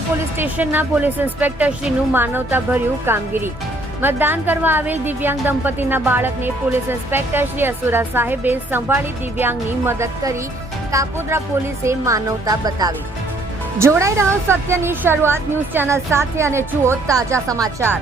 Kapodra police સ્ટેશનના police inspector શ્રીનું માનવતાભર્યું કામગીરી. મતદાન કરવા આવેલ દિવ્યાંગ દંપતીના બાળકને પોલીસ ઇન્સ્પેક્ટર શ્રી અસુરા સાહેબે સંભાળી દિવ્યાંગની મદદ કરી કાપોદ્રા પોલીસે માનવતા બતાવી. જોડાઈ રહ્યો સત્યની શરૂઆત ન્યૂઝ ચેનલ સાથે અને જુઓ તાજા સમાચાર.